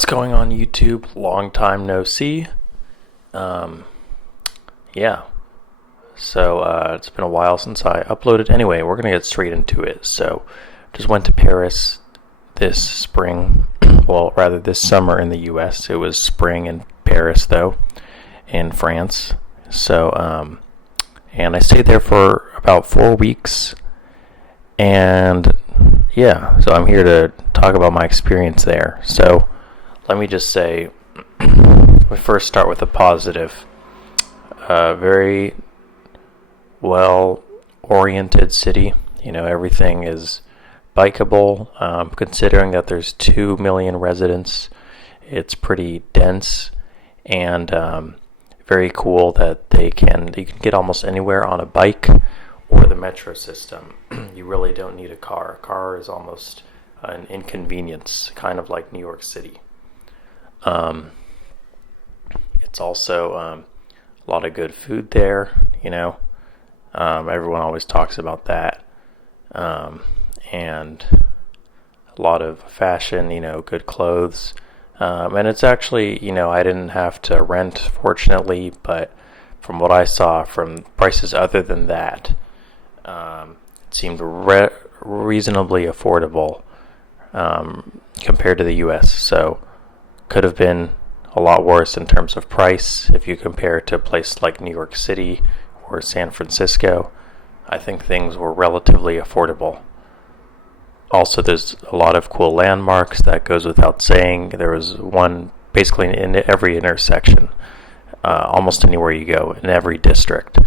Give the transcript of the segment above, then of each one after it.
What's going on YouTube? Long time no see. Yeah. So it's been a while since I uploaded. Anyway, we're gonna get straight into it. So just went to Paris this spring. Well, rather this summer in the US. It was spring in Paris though, in France. So and I stayed there for about 4 weeks. And yeah, so I'm here to talk about my experience there. So let me just say, we first start with a positive. Very well-oriented city. You know, everything is bikeable. Considering that there's 2 million residents, it's pretty dense, and very cool that you can get almost anywhere on a bike or the metro system. You really don't need a car. A car is almost an inconvenience, kind of like New York City. It's also a lot of good food there, you know. Everyone always talks about that. And a lot of fashion, you know, good clothes. And it's actually, you know, I didn't have to rent, fortunately, but from what I saw from prices other than that, it seemed reasonably affordable compared to the US. So could have been a lot worse in terms of price if you compare it to a place like New York City or San Francisco. I think things were relatively affordable. Also, there's a lot of cool landmarks. That goes without saying. There was one basically in every intersection, almost anywhere you go, in every district.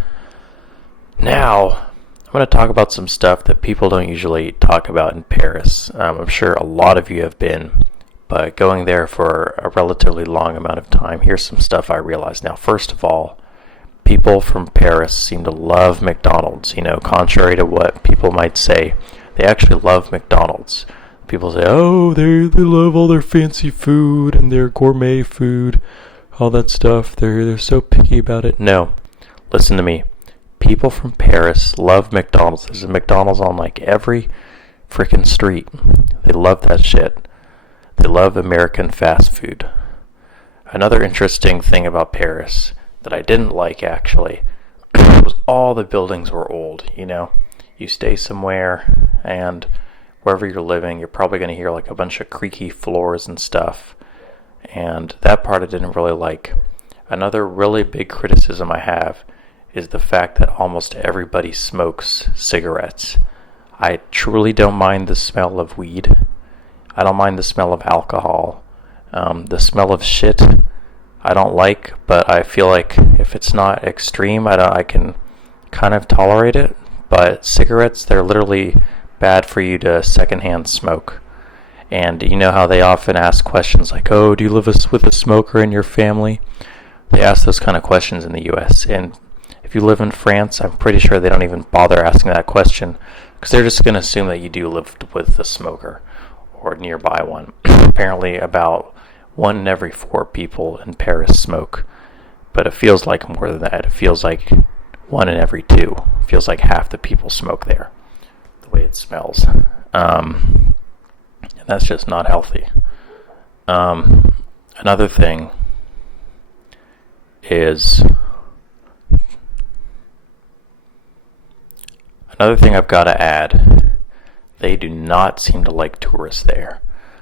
Now, I'm going to talk about some stuff that people don't usually talk about in Paris. I'm sure a lot of you have been, but going there for a relatively long amount of time, here's some stuff I realized. Now, first of all, people from Paris seem to love McDonald's. You know, contrary to what people might say, they actually love McDonald's. People say, oh, they love all their fancy food and their gourmet food, all that stuff. They're so picky about it. No, listen to me. People from Paris love McDonald's. There's a McDonald's on like every freaking street. They love that shit. They love American fast food. Another interesting thing about Paris that I didn't like, actually, was all the buildings were old, you know. You stay somewhere, and wherever you're living, you're probably going to hear like a bunch of creaky floors and stuff. And that part I didn't really like. Another really big criticism I have is the fact that almost everybody smokes cigarettes. I truly don't mind the smell of weed. I don't mind the smell of alcohol. The smell of shit I don't like, but I feel like if it's not extreme, I can kind of tolerate it. But cigarettes, they're literally bad for you to secondhand smoke. And you know how they often ask questions like, oh, do you live with a smoker in your family? They ask those kind of questions in the US. And if you live in France, I'm pretty sure they don't even bother asking that question, because they're just going to assume that you do live with a smoker or nearby one. Apparently about 1 in every 4 people in Paris smoke, but it feels like more than that. It feels like 1 in every 2. It feels like half the people smoke there, the way it smells. And that's just not healthy. Another thing I've got to add, they do not seem to like tourists there.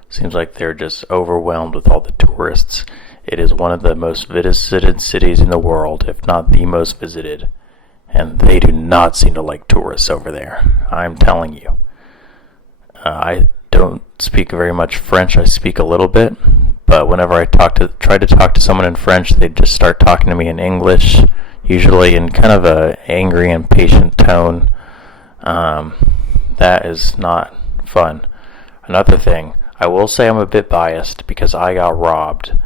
Seems like they're just overwhelmed with all the tourists. It is one of the most visited cities in the world, if not the most visited. And they do not seem to like tourists over there. I'm telling you. I don't speak very much French. I speak a little bit. But whenever I try to talk to someone in French, they just start talking to me in English, usually in kind of a angry, impatient tone. That is not fun. Another thing, I will say I'm a bit biased because I got robbed.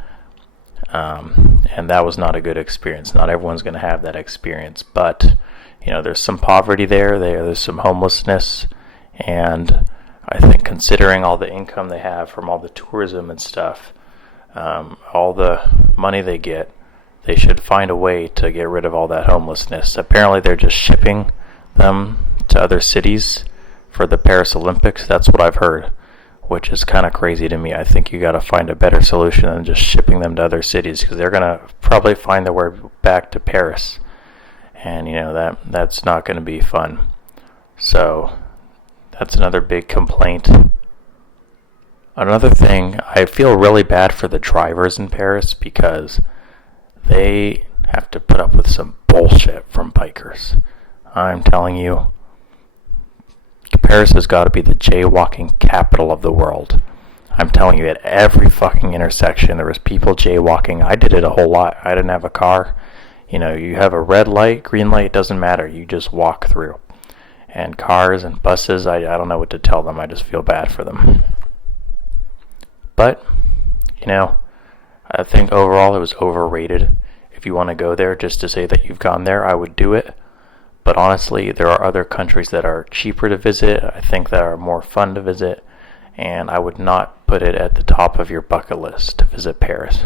And that was not a good experience. Not everyone's going to have that experience. But, you know, there's some poverty there. There's some homelessness. And I think considering all the income they have from all the tourism and stuff, all the money they get, they should find a way to get rid of all that homelessness. Apparently they're just shipping them to other cities for the Paris Olympics. That's what I've heard. which is kind of crazy to me. I think you got to find a better solution than just shipping them to other cities, because they're going to probably find their way back to Paris. And, that's not going to be fun. So, that's another big complaint. Another thing, I feel really bad for the drivers in Paris because they have to put up with some bullshit from bikers. I'm telling you, Paris has got to be the jaywalking capital of the world. I'm telling you, at every fucking intersection, there was people jaywalking. I did it a whole lot. I didn't have a car. You have a red light, green light, it doesn't matter. You just walk through. And cars and buses, I don't know what to tell them. I just feel bad for them. But, I think overall it was overrated. If you want to go there just to say that you've gone there, I would do it. But honestly, there are other countries that are cheaper to visit, I think that are more fun to visit, and I would not put it at the top of your bucket list to visit Paris.